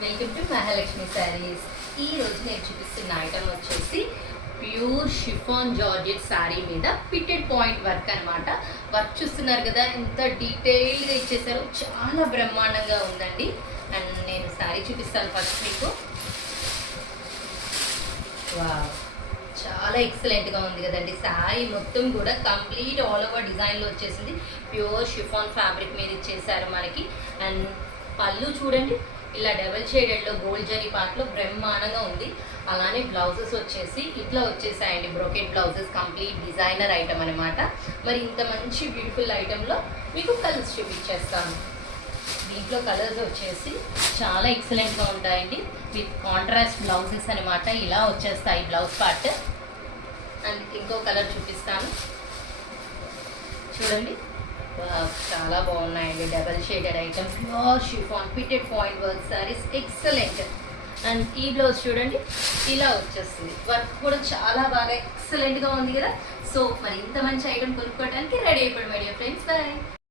Welcome to Mahalakshmi saris. ఈ రోజు నేను చూపిస్తున్న ఐటమ్ వచ్చేసి ప్యూర్ షిఫాన్ జార్జెట్ శారీ మీద ఫిట్టెడ్ పాయింట్ వర్క్ అనమాట. వర్క్ చూస్తున్నారు కదా, ఎంత డీటెయిల్గా ఇచ్చేసారో, చాలా బ్రహ్మాండంగా ఉందండి. అండ్ నేను శారీ చూపిస్తాను ఫస్ట్ మీకు. వావ్, చాలా ఎక్సలెంట్గా ఉంది కదండి. శారీ మొత్తం కూడా కంప్లీట్ ఆల్ ఓవర్ డిజైన్లో వచ్చేసింది. ప్యూర్ షిఫాన్ ఫ్యాబ్రిక్ మీద ఇచ్చేసారు మనకి. అండ్ పళ్ళు చూడండి, ఇలా డబల్ షేడెడ్లో గోల్డ్ జరీ పార్ట్లో బ్రహ్మాండంగా ఉంది. అలానే బ్లౌజెస్ వచ్చేసి ఇట్లా వచ్చేసాయండి, brocade blouses, complete designer item అనమాట. మరి ఇంత మంచి బ్యూటిఫుల్ ఐటెంలో మీకు కలర్స్ చూపించేస్తాను. దీంట్లో కలర్స్ వచ్చేసి చాలా ఎక్సలెంట్గా ఉంటాయండి. విత్ కాంట్రాస్ట్ బ్లౌజెస్ అనమాట, ఇలా వచ్చేస్తాయి బ్లౌజ్ పార్ట్. అండ్ ఇంకో కలర్ చూపిస్తాను చూడండి. చాలా బాగున్నాయండి, double shaded item, pure chiffon fitted point work saris, excellent. And ఈ బ్లౌజ్ చూడండి, ఇలా వచ్చేస్తుంది. వర్క్ కూడా చాలా బాగా ఎక్సలెంట్గా ఉంది కదా. సో మరి ఇంత మంచి ఐటమ్ కొనుక్కోవడానికి రెడీ అయిపోయి మై డియర్ ఫ్రెండ్స్. బాయ్.